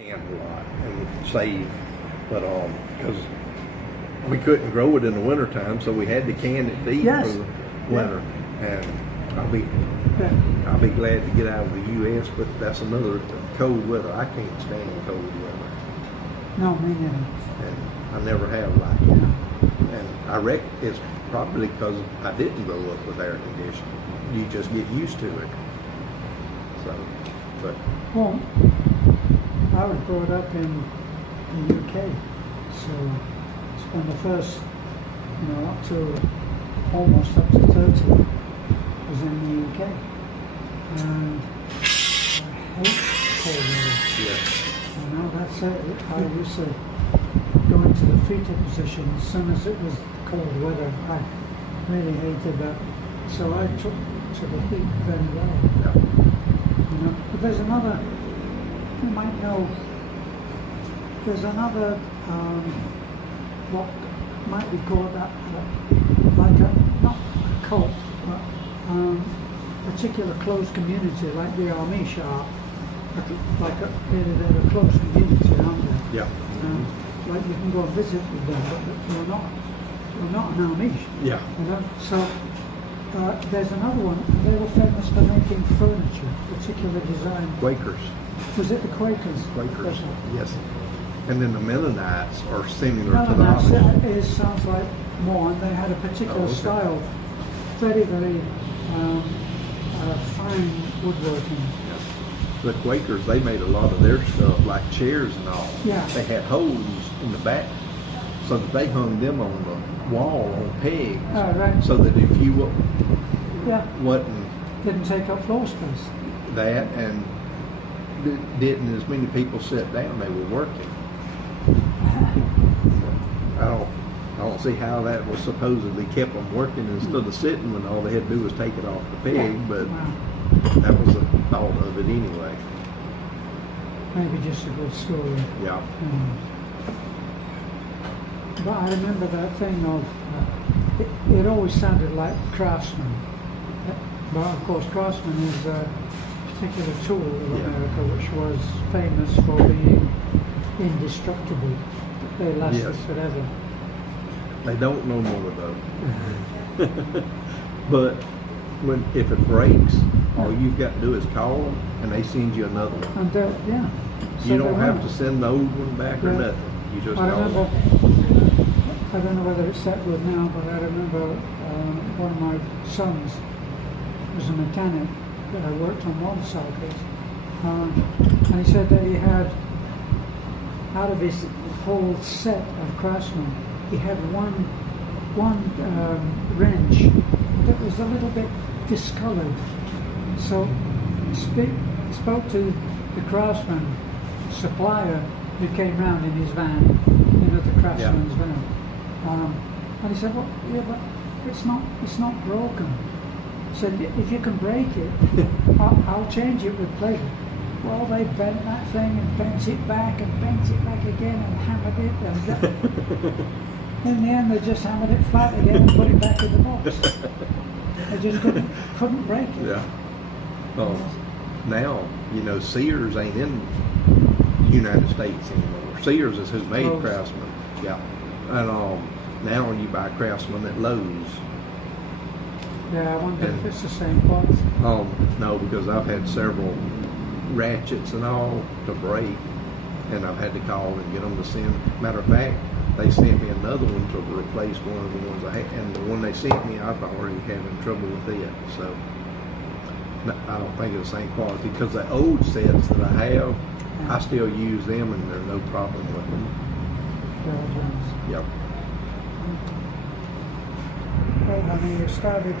Can a lot and save, but because we couldn't grow it in the wintertime, so we had to can it to eat Yes. for the winter. And I'll be glad to get out of the U.S., but that's another cold weather. I can't stand cold weather, No, me neither. and I never have liked it. And I reckon it's probably because I didn't grow up with air conditioning. You just get used to it. So, but Well, I was brought up in the UK, so spent the first, up to almost up to 30 was in the UK. And I hate cold weather. yeah, That's it. I used to go into the fetal position as soon as it was cold weather. I really hated that. So I took to the heat very well. yeah. But there's another, you might know, there's another, what might be called like not a cult, but particular close community, like the Amish are, they're a close community, aren't they? Yeah. Like you can go and visit with them, but you're not an Amish. Yeah. So there's another one. They were famous for making furniture, particular design. Quakers. Was it the Quakers? Quakers, yes. And then the Mennonites are similar to the Mennonites Amish. sounds like more, and they had a particular okay. style, very, very fine woodworking. The Quakers, they made a lot of their stuff, like chairs and all. Yeah. They had holes in the back, so that they hung them on the wall on pegs, Right. so that if you Yeah. wasn't Didn't take up floor space. that and didn't as many people sit down, they were working. I don't see how that was supposedly kept them working instead of sitting when all they had to do was take it off the peg, but Wow. that was the thought of it anyway. Maybe just a good story. Yeah. But I remember that thing of, it always sounded like craftsman. But of course, craftsman is a particular tool of America which was famous for being indestructible. They lasted Yes. forever. They don't no more though. But if it breaks, all you've got to do is call them and they send you another one. And yeah. You don't have to send the old one back or nothing. You just I call remember, them. I don't know whether it's that good now, but I remember one of my sons was a mechanic that I worked on motorcycles, and he said that he had, out of his whole set of Craftsman, he had one wrench that was a little bit discolored. So he spoke to the Craftsman supplier who came round in his van, the Craftsman's van, and he said, "Well, yeah, but it's not broken." He said, "If you can break it, I'll change it with pleasure." Well, they bent that thing and bent it back again and hammered it, and in the end they just hammered it flat again and put it back in the box. They just couldn't break it. Yeah. Now, Sears ain't in the United States anymore. Sears is who made Craftsman. Yeah. And now you buy Craftsman at Lowe's. Yeah, I wonder if it's the same quality. No, because I've had several ratchets and all to break, and I've had to call and get them to send. Matter of fact, they sent me another one to replace one of the ones I had, and the one they sent me, I was already having trouble with it. So I don't think it's the same quality, because the old sets that I have, I still use them, and there's no problem with them. Yep. Well, I mean, you started